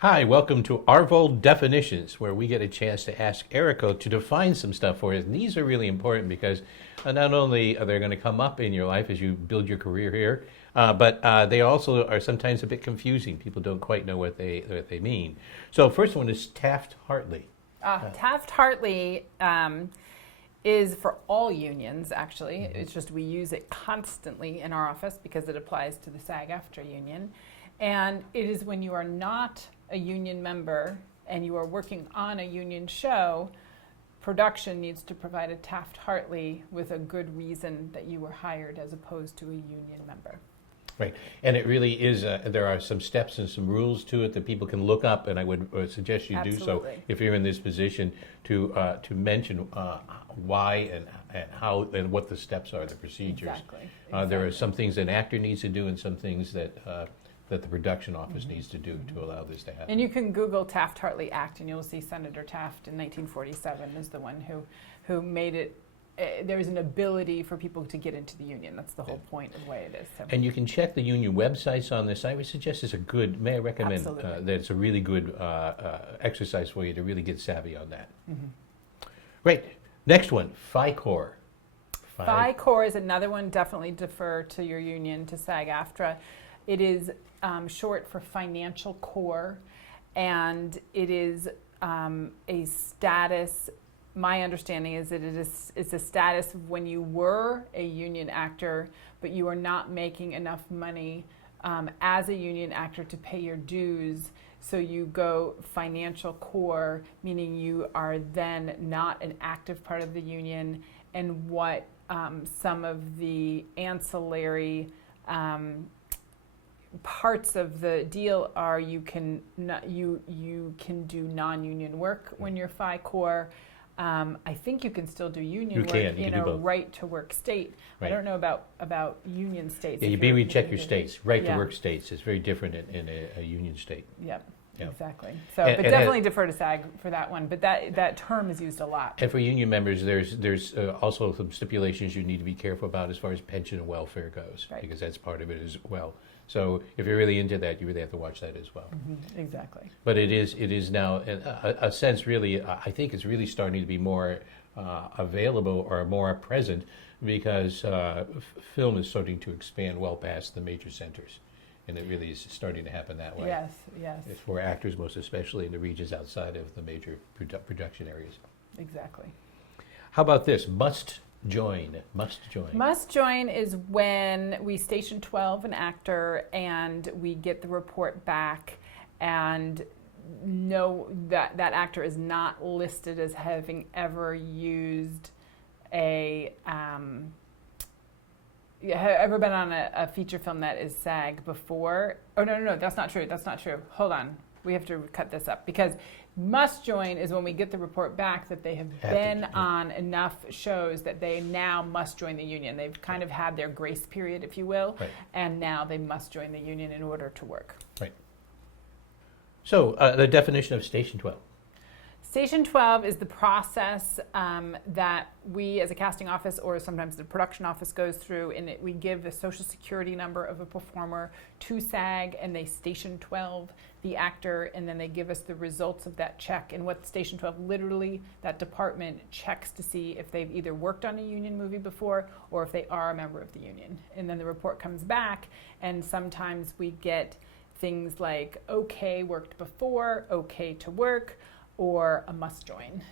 Hi, welcome to Arvold Definitions, where we get a chance to ask Erica to define some stuff for us. And these are really important because not only are they going to come up in your life as you build your career here, but they also are sometimes a bit confusing. People don't quite know what they mean. So first one is Taft-Hartley. Taft-Hartley is for all unions, actually. Mm-hmm. It's just we use it constantly in our office because it applies to the SAG-AFTRA union. And it is when you are not a union member and you are working on a union show, production needs to provide a Taft-Hartley with a good reason that you were hired as opposed to a union member. Right, and it really is, there are some steps and some rules to it that people can look up, and I would suggest you do so if you're in this position to mention why and how and what the steps are, the procedures. Exactly. There are some things an actor needs to do and some things that the production office needs to do to allow this to happen. And you can Google Taft-Hartley Act and you'll see Senator Taft in 1947 is the one who made it. There is an ability for people to get into the union. That's the whole point of the way it is. So. And you can check the union websites on this. I would suggest it's a good, may I recommend that it's a really good exercise for you to really get savvy on that. Mm-hmm. Great. Next one, FICOR. FICOR is another one. Definitely defer to your union, to SAG-AFTRA. It is short for financial core, and it is a status. My understanding is that it's a status of when you were a union actor, but you are not making enough money as a union actor to pay your dues. So you go financial core, meaning you are then not an active part of the union, and what some of the ancillary parts of the deal are you can do non-union work when you're FICOR. I think you can still do union work in a right-to-work state. Right. I don't know about union states. Yeah, you maybe check your states. Right-to-work states is very different in a union state. Yep. Yeah. Exactly. So, but definitely defer to SAG for that one. But that term is used a lot. And for union members, there's also some stipulations you need to be careful about as far as pension and welfare goes, because that's part of it as well. So if you're really into that, you really have to watch that as well. Mm-hmm. Exactly. But it is now a sense really. I think it's really starting to be more available or more present because film is starting to expand well past the major centers. And it really is starting to happen that way. Yes, yes. It's for actors, most especially in the regions outside of the major production areas. Exactly. How about this? Must join. Must join. Must join is when we station 12 an actor and we get the report back and know that that actor is not listed as having ever used ever been on a feature film that is SAG before? Oh, no, that's not true. That's not true. Hold on. We have to cut this up because must join is when we get the report back that they have been on enough shows that they now must join the union. They've kind of had their grace period, if you will, and now they must join the union in order to work. Right. So the definition of Station 12. Station 12 is the process that we as a casting office or sometimes the production office goes through, and we give the social security number of a performer to SAG and they Station 12 the actor, and then they give us the results of that check. And what Station 12 literally, that department checks to see if they've either worked on a union movie before or if they are a member of the union. And then the report comes back, and sometimes we get things like okay, worked before, okay to work, or a must join.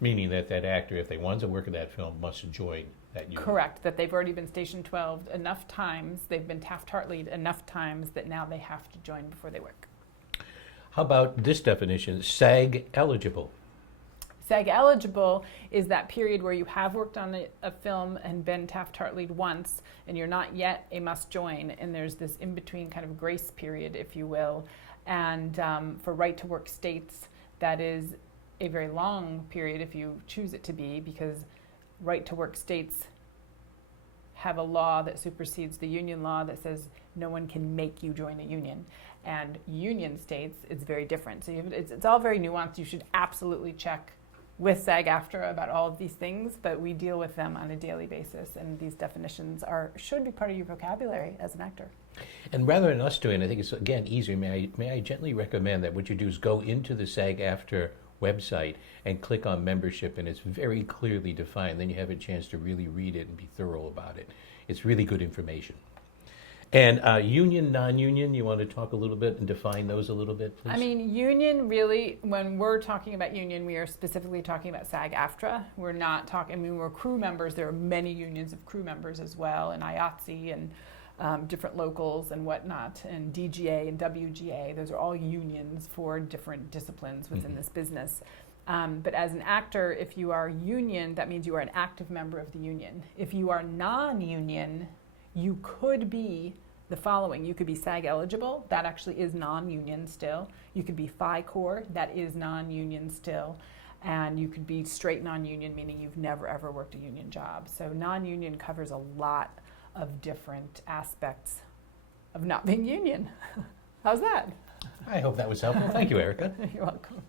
Meaning that actor, if they want to work in that film, must join that union. Correct, that they've already been Station 12 enough times, they've been Taft-Hartley enough times that now they have to join before they work. How about this definition, SAG-eligible? SAG-eligible is that period where you have worked on a film and been Taft-Hartley'd once, and you're not yet a must join, and there's this in-between kind of grace period, if you will. And for right-to-work states, that is a very long period if you choose it to be, because right-to-work states have a law that supersedes the union law that says no one can make you join a union. And union states, it's very different. So it's all very nuanced. You should absolutely check with SAG-AFTRA about all of these things, but we deal with them on a daily basis, and these definitions should be part of your vocabulary as an actor. And rather than us doing it, I think it's, again, easier. May I gently recommend that what you do is go into the SAG-AFTRA website and click on membership, and it's very clearly defined. Then you have a chance to really read it and be thorough about it. It's really good information. And union, non-union, you want to talk a little bit and define those a little bit, please? I mean, union really, when we're talking about union, we are specifically talking about SAG-AFTRA. We're not talking, I mean, we're crew members. There are many unions of crew members as well, and IATSE and different locals and whatnot, and DGA and WGA. Those are all unions for different disciplines within this business. But as an actor, if you are union, that means you are an active member of the union. If you are non-union, you could be the following. You could be SAG-eligible. That actually is non-union still. You could be FI-Core. That is non-union still. And you could be straight non-union, meaning you've never ever worked a union job. So non-union covers a lot of different aspects of not being union. How's that? I hope that was helpful. Thank you, Erica. You're welcome.